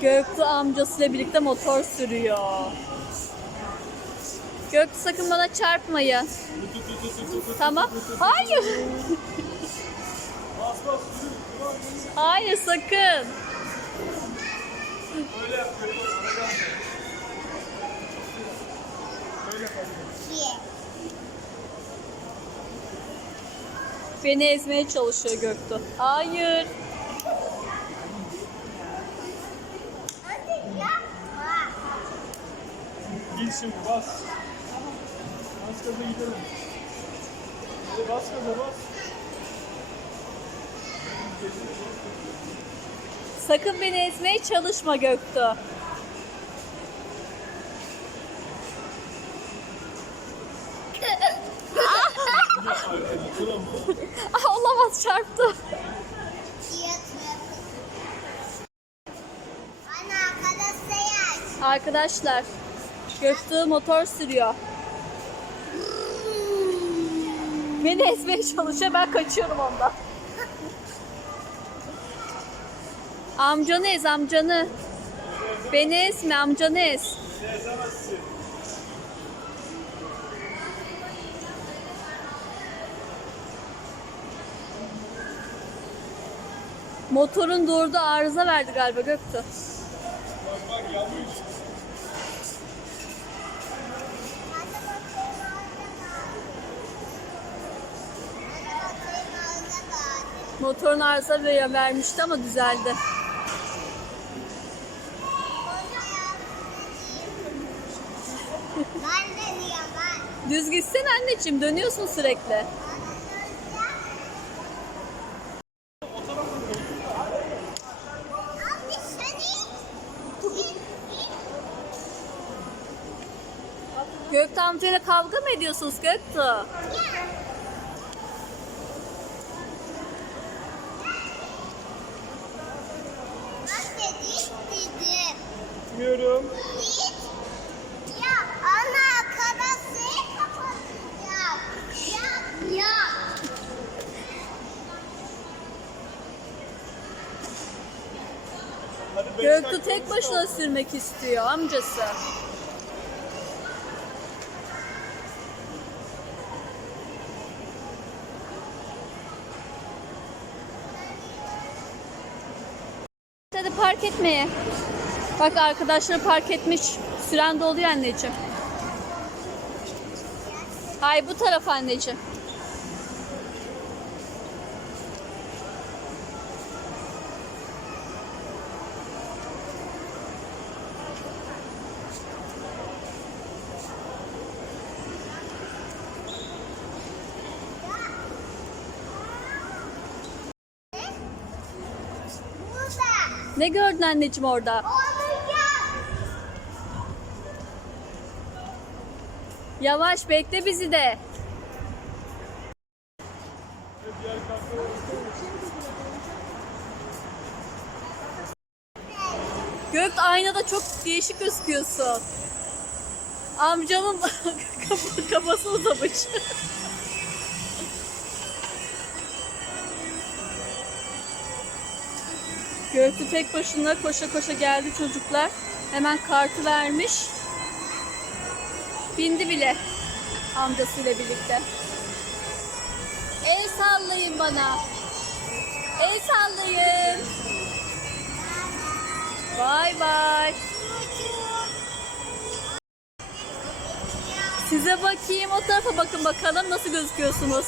Göktuğ amcasıyla birlikte motor sürüyor. Göktuğ sakın bana çarpmayın. Tamam. Hayır. Hayır sakın. Beni ezmeye çalışıyor Göktuğ. Hayır. Şimdi bas. Bas gaza gidelim. Hadi bas gaza bas. Sakın beni ezmeye çalışma Göktuğ. Ah, olamaz çarptı. Arkadaşlar Göktuğ motor sürüyor. Beni ezmeye çalışıyor ben kaçıyorum ondan. Amcanı ez amcanı. Beni ezme amcanı. Motorun durdu arıza verdi galiba Göktuğ. Bak bak yavrum. Motorun arıza ver- vermişti ama düzeldi. Düz gitsene anneciğim dönüyorsun sürekli. Göktuğ amcayla kavga mı ediyorsunuz Göktuğ? Göktuğ tek başına sürmek istiyor amcası. Hadi park etmeye. Bak arkadaşları park etmiş. Süren doluyor anneciğim. Hay bu taraf anneciğim. Ne gördün anneciğim orada? Yavaş bekle bizi de. Gök aynada çok değişik gözüküyorsun. Amcamın kaf- kafası uzamış. Göktü tek başına koşa koşa geldi çocuklar. Hemen kartı vermiş. Bindi bile amcasıyla birlikte. El sallayın bana. El sallayın. Bay bay. Size bakayım o tarafa bakın bakalım nasıl gözüküyorsunuz.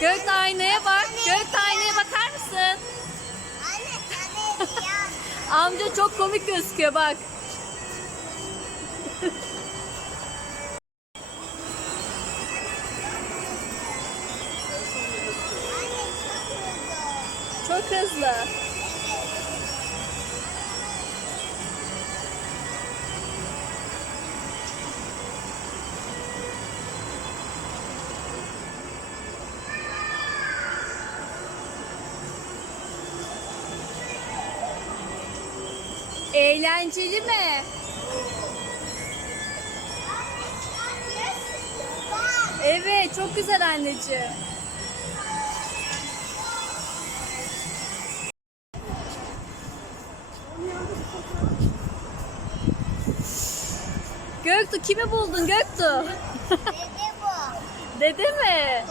Gök aynaya bak. Gök aynaya bakar mısın? Amca çok komik gözüküyor bak. Çok hızlı. Eğlenceli mi? Evet, çok güzel anneciğim. Göktuğ kimi buldun Göktuğ? Dede bu. Dede mi?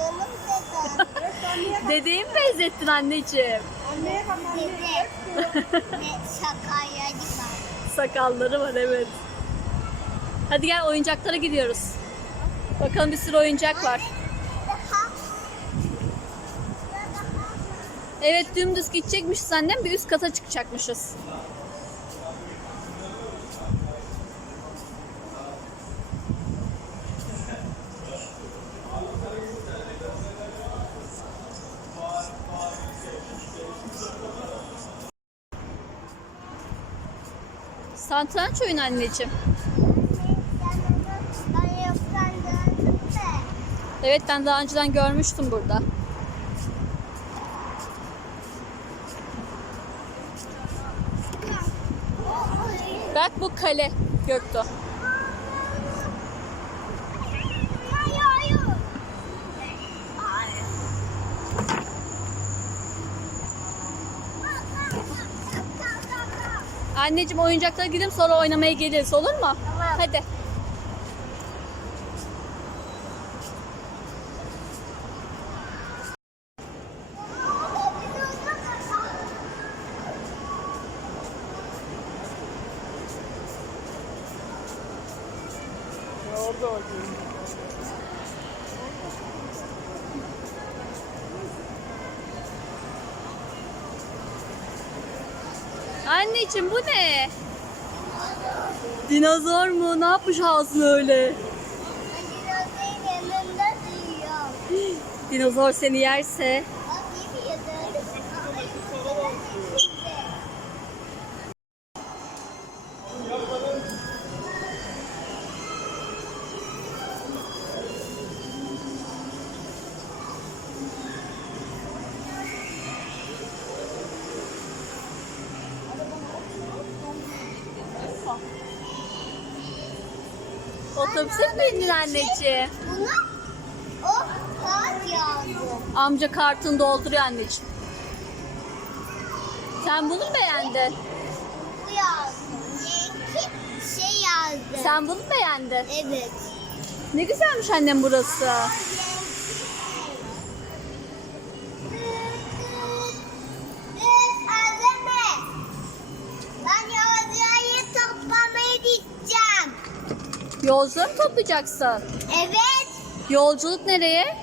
Dedeyi mi benzettin anneciğim? Dede. Ve şakaya gider. Sakalları var evet. Hadi gel oyuncaklara gidiyoruz. Bakalım bir sürü oyuncak var. Evet dümdüz gidecekmişiz annem bir üst kata çıkacakmışız. Satranç oyunu anneciğim. Evet ben daha önceden görmüştüm burada. Bak bu kale Göktuğ. Anneciğim oyuncaklara gidelim sonra oynamaya geliriz olur mu? Tamam. Hadi. Anneciğim bu ne? Dinozor mu? Ne yapmış ağzını öyle? Dinozor seni yerse. Anneciğim? Buna o kağıt yazdı. Amca kartını dolduruyor anneciğim. Sen bunu mu beğendin? Bu yazdı. Renkli şey yazdı. Sen bunu mu beğendin? Evet. Ne güzelmiş annem burası. Yolculuğu mu toplayacaksın? Evet. Yolculuk nereye?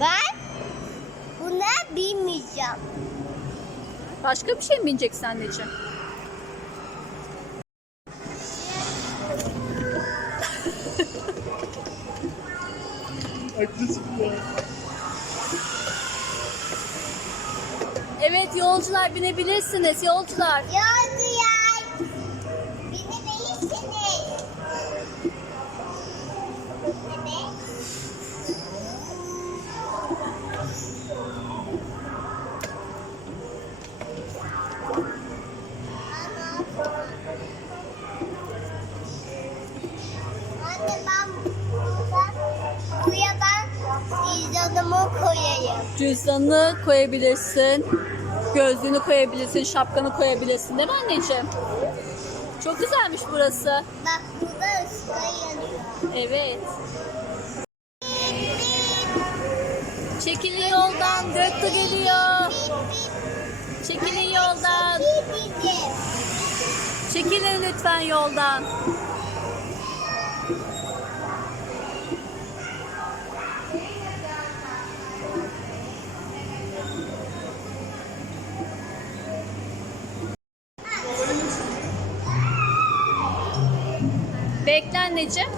Ben buna bilmeyeceğim. Başka bir şey mi bineceksin anneciğim? Ya. Evet yolcular binebilirsiniz yolcular. Yolcular. Cüzdanını koyabilirsin. Gözlüğünü koyabilirsin, şapkanı koyabilirsin değil mi anneciğim? Çok güzelmiş burası. Bak burada ışıklar yanıyor. Evet. Çekilin yoldan, Göktuğ geliyor. Çekilin yoldan. Çekilin lütfen yoldan. Bekle anneciğim.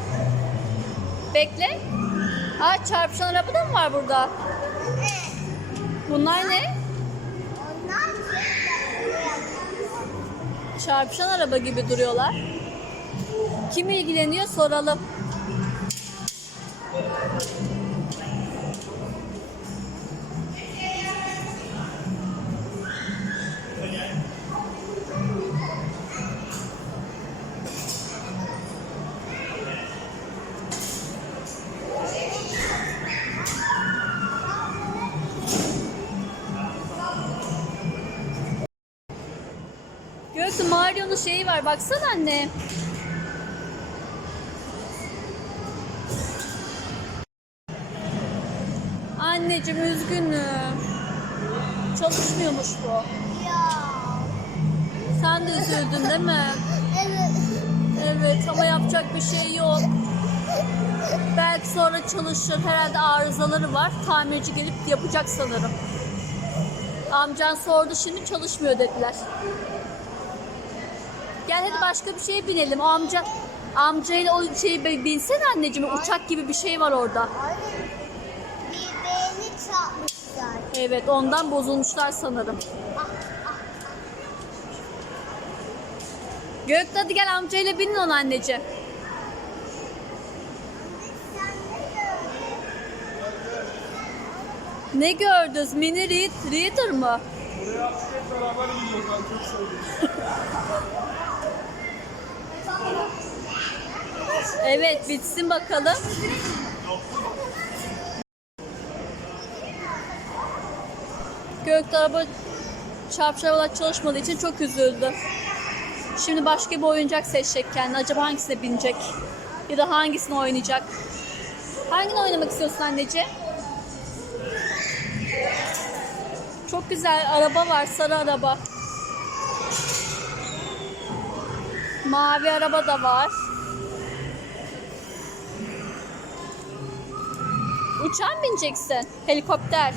Bekle. Aa çarpışan araba da mı var burada? Bunlar ne? Çarpışan araba gibi duruyorlar. Kim ilgileniyor soralım. Var baksana anne. Anneciğim üzgünüm. Çalışmıyormuş bu. Ya. Sen de üzüldün değil mi? Evet. Evet ama yapacak bir şey yok. Belki sonra çalışır. Herhalde arızaları var. Tamirci gelip yapacak sanırım. Amcan sordu şimdi çalışmıyor dediler. Gel hadi başka bir şeye binelim. O amca amcayla o şeyi bir binsene anneciğim. Uçak gibi bir şey var orada. Birbirini çarpmışlar. Evet ondan bozulmuşlar sanırım. Gökte hadi gel amcayla binin ona anneciğim. Ne gördün? Ne gördünüz? Mini read, reader mı? Buraya hep beraber gidiyoruz. Ben çok sevdim. Evet bitsin bakalım. Gökte araba çarpışan olarak çalışmadığı için çok üzüldü. Şimdi başka bir oyuncak seçecek kendine. Acaba hangisine binecek? Ya da hangisini oynayacak? Hangini oynamak istiyorsun anneciğim? Çok güzel araba var, sarı araba. Mavi araba da var. Uçağa mı bineceksin? Helikopter.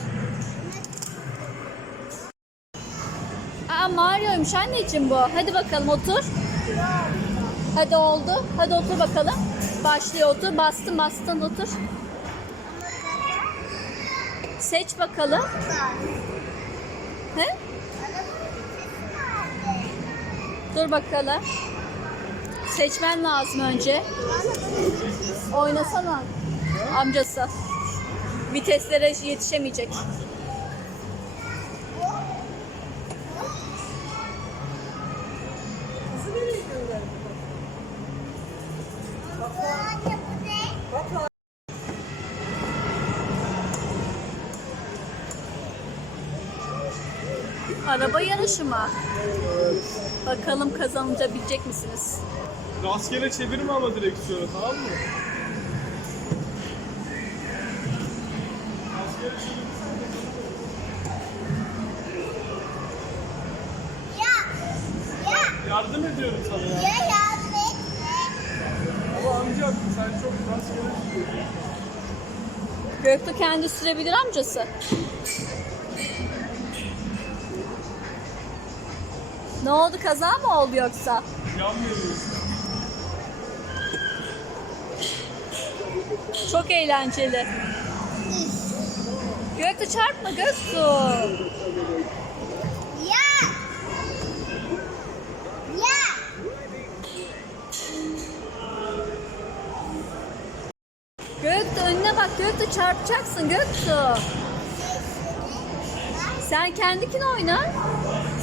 Aa Mario'ymuş anneciğim bu. Hadi bakalım otur. Hadi oldu. Hadi otur bakalım. Başlıyor otur. Bastın bastın otur. Seç bakalım. He? Dur bakalım. Seçmen lazım önce. Oynasana. Amcası. Viteslere yetişemeyecek. Araba yarışı mı? Bakalım kazanabilecek misiniz? Rastgele çevirme ama direksiyonu tamam mı? Rastgele çevirme. Ya. Ya. Yardım ediyorum sana ya. Ya yardım etme. Ama amcam sen çok rastgele sürüyorsun. Göktuğ kendi sürebilir amcası. Ne oldu kaza mı oldu yoksa? Yan. Çok eğlenceli. Göktuğ çarpma Göktuğ. Ya. Ya. Göktuğ önüne bak Göktuğ çarpacaksın Göktuğ. Sen kendikini oyna.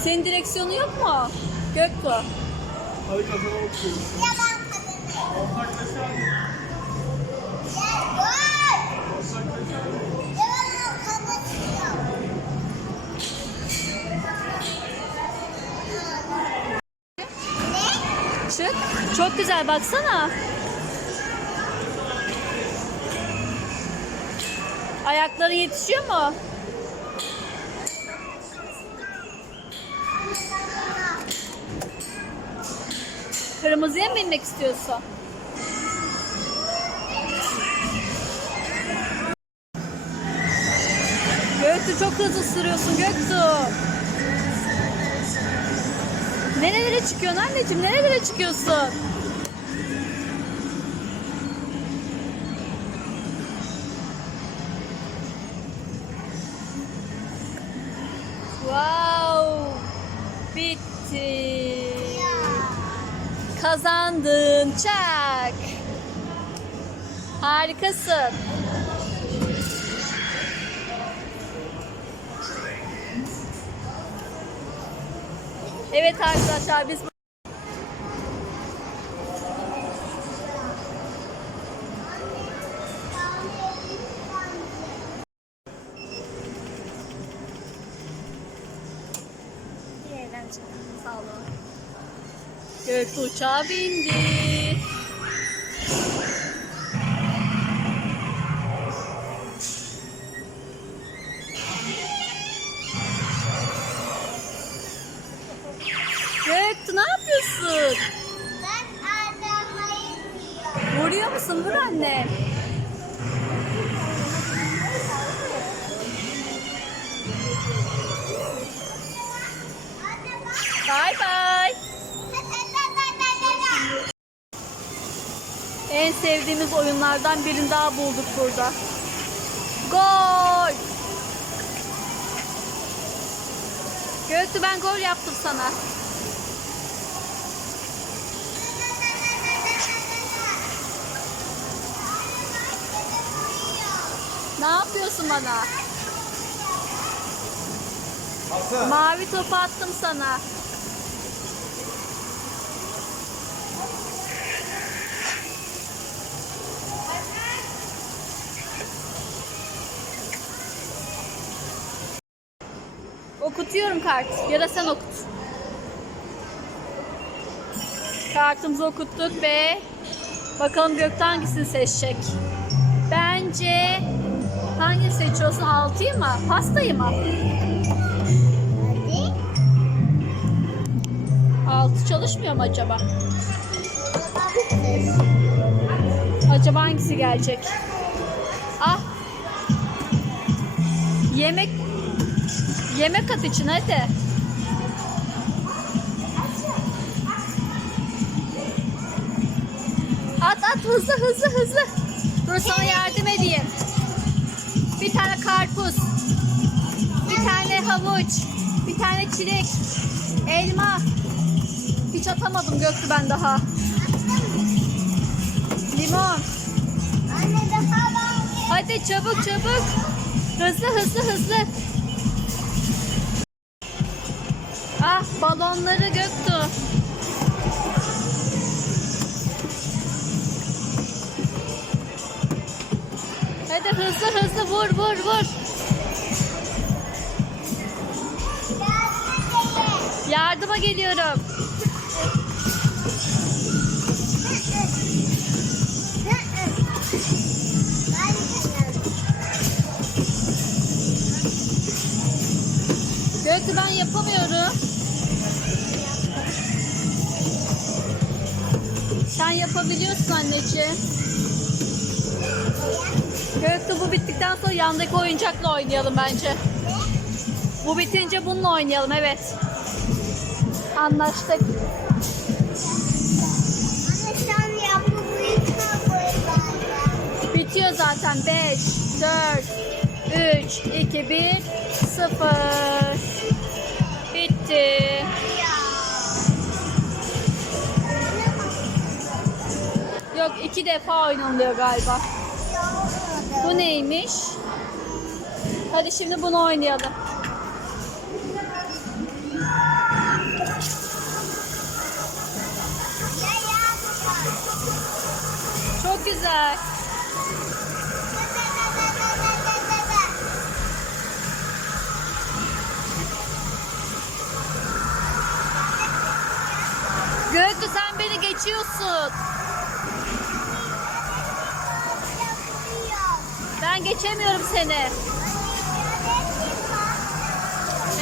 Senin direksiyonu yok mu? Göktuğ. Hadi ben kazanırım. Ortaklaşa? Çık. Çok güzel baksana. Ayakların yetişiyor mu? Kırmızıya mı binmek istiyorsun? Göktuğ çok hızlı sürüyorsun Göktuğ. Nerelere çıkıyorsun anneciğim? Nerelere çıkıyorsun? Kazandın. Çak. Harikasın. Evet arkadaşlar biz Göktuğ uçağa bindi. Sevdiğimiz oyunlardan birini daha bulduk burada. Gol! Göktuğ ben gol yaptım sana. Ne yapıyorsun bana? Mavi topu attım sana. Okutuyorum kart. Ya da sen okut. Kartımızı okuttuk ve bakalım Gökte hangisini seçecek? Bence hangi seçiyorsun? Altıyı mı? Pastayı mı? Altı çalışmıyor mu acaba? Acaba hangisi gelecek? Ah. Yemek yemek at için hadi. At at hızlı hızlı hızlı. Dur sana yardım edeyim. Bir tane karpuz. Bir tane havuç. Bir tane çilek. Elma. Hiç atamadım Göktü ben daha. Limon. Anne daha var. Hadi çabuk çabuk. Hızlı hızlı hızlı. Balonları Göktuğ. Hadi hızlı hızlı vur vur vur. Yardıma geliyorum. Göktuğ ben yapamıyorum. Sen yapabiliyorsun anneciğim. Göktuğ bu bittikten sonra yandaki oyuncakla oynayalım bence. Bu bitince bununla oynayalım evet. Anlaştık. Bitiyor zaten. 5, 4, 3, 2, 1, 0. Bitti. Yok iki defa oynanıyor galiba. Bu neymiş? Hadi şimdi bunu oynayalım. Çok güzel. Göktuğ sen beni geçiyorsun. Geçemiyorum seni.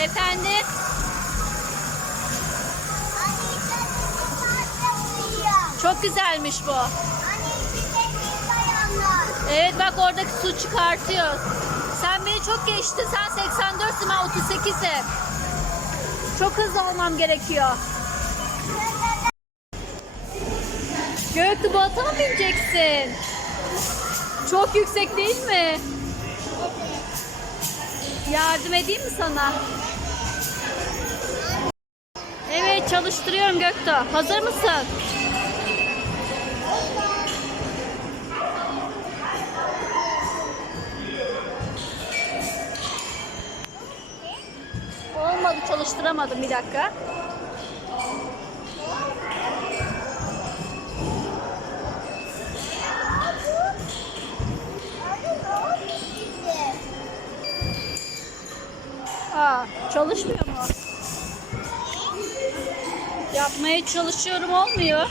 Efendim? Çok güzelmiş bu. Evet bak oradaki su çıkartıyor. Sen beni çok geçtin. Sen 84'sün ben 38'im. Çok hızlı olmam gerekiyor. Göktuğ bu ata mı bineceksin? Çok yüksek değil mi? Yardım edeyim mi sana? Evet çalıştırıyorum Göktuğ. Hazır mısın? Olmadı çalıştıramadım bir dakika. Aa, çalışmıyor mu? Yapmaya çalışıyorum olmuyor.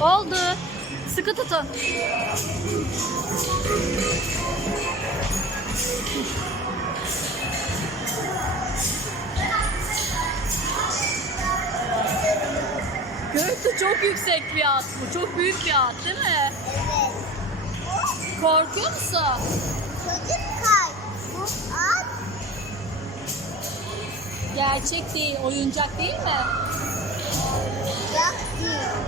Oldu. Sıkı tutun. Göktuğ çok yüksek bir at bu. Çok büyük bir at değil mi? Evet. Korkuyor musun? Çocuk Gerçek değil, oyuncak değil mi? yak değil.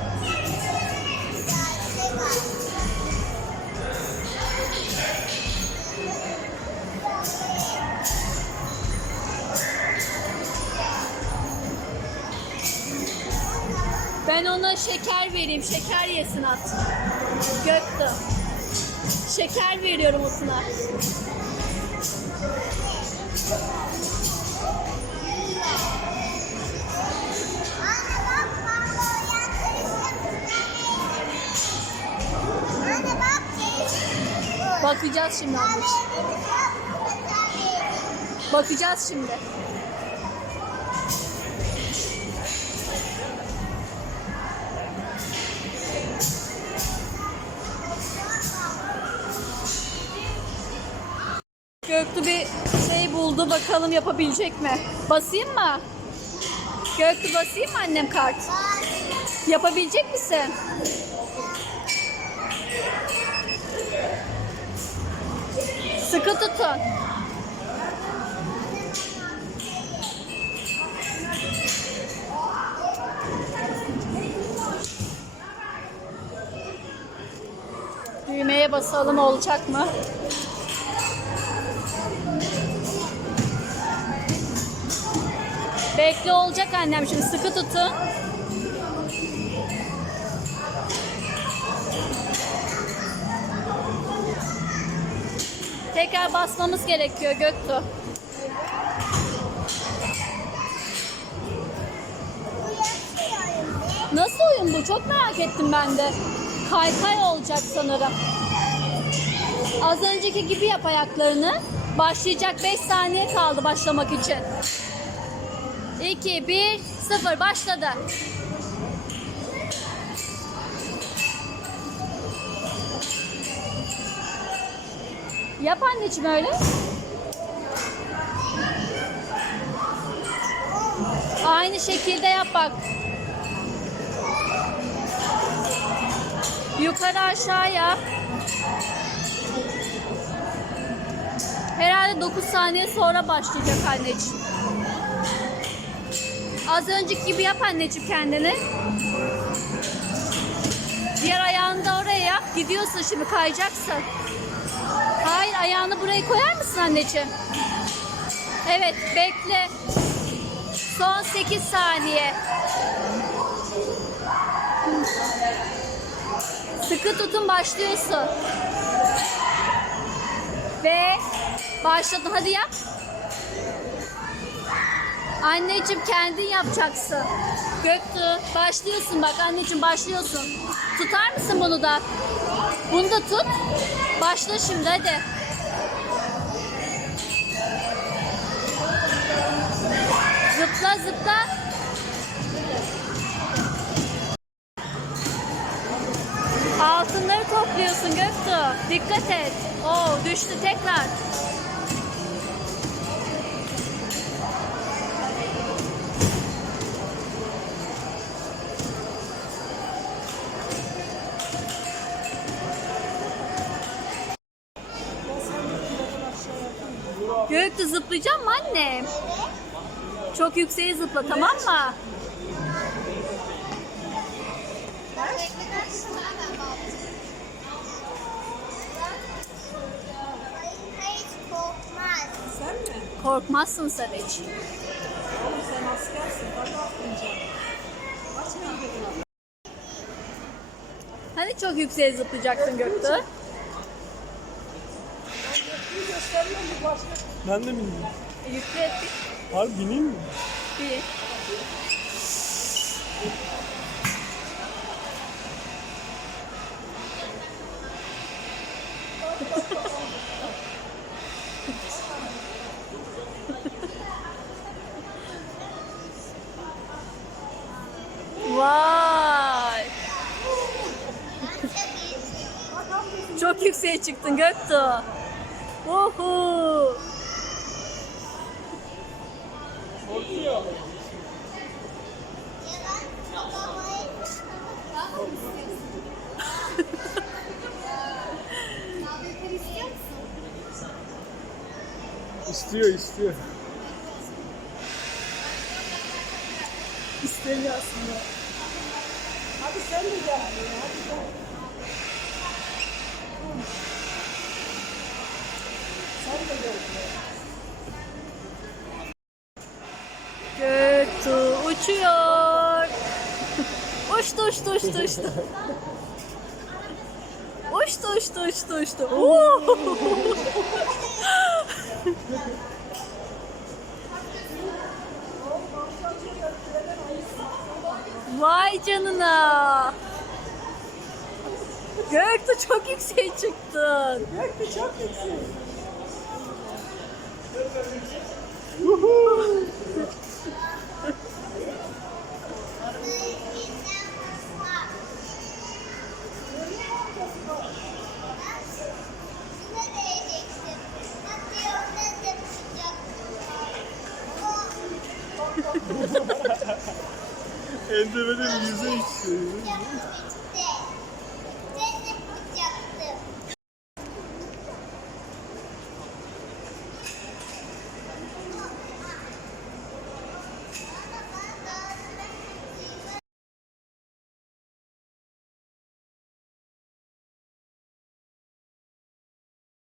Ben ona şeker vereyim, şeker yesin at. Göktuğ. Şeker veriyorum atına. Bakacağız şimdi anneciğim. Bakacağız şimdi. Göktuğ bir şey buldu. Bakalım yapabilecek mi? Basayım mı? Göktuğ basayım mı annem kart? Yapabilecek misin? Sıkı tutun. Düğmeye basalım olacak mı? Bekle olacak annem şimdi sıkı tutun. Tekrar basmamız gerekiyor Göktuğ. Nasıl oyun bu? Çok merak ettim ben de. Kaykay olacak sanırım. Az önceki gibi yap ayaklarını. Başlayacak 5 saniye kaldı başlamak için. 2, 1, 0 başladı. Yap anneciğim öyle. Aynı şekilde yap bak. Yukarı aşağı yap. Herhalde 9 saniye sonra başlayacak anneciğim. Az önceki gibi yap anneciğim kendini. Diğer ayağını da oraya yap. Gidiyorsun şimdi kayacaksın. Ayağını buraya koyar mısın anneciğim? Evet bekle. Son 8 saniye. Sıkı tutun başlıyorsun. Ve başladın hadi yap. Anneciğim kendin yapacaksın. Göktuğ başlıyorsun bak anneciğim başlıyorsun. Tutar mısın bunu da? Bunu da tut. Başla şimdi hadi. Zıpla zıpla. Altınları topluyorsun Göktuğ. Dikkat et. Oo düştü tekrar. Çok yükseğe zıpla tamam mı? Korkmazsın. Oğlum sen askersin. Gidiyorsun? Hani çok yükseğe zıplayacaktın Göktuğ? Ben de bineyim. E, Yükle Harbi bineyim mi? Vay. Çok yükseğe çıktın Göktuğ. Babayı. İstiyor istiyor. İstemiyor aslında. Hadi sen de gel. Hadi Uçtu uçtu uçtu uçtu. Uçtu uçtu uçtu uçtu. Uhu. Vay canına. Göktuğ çok yükseğe çıktın. Gökte çok yüksek. bir yüze. Yaptım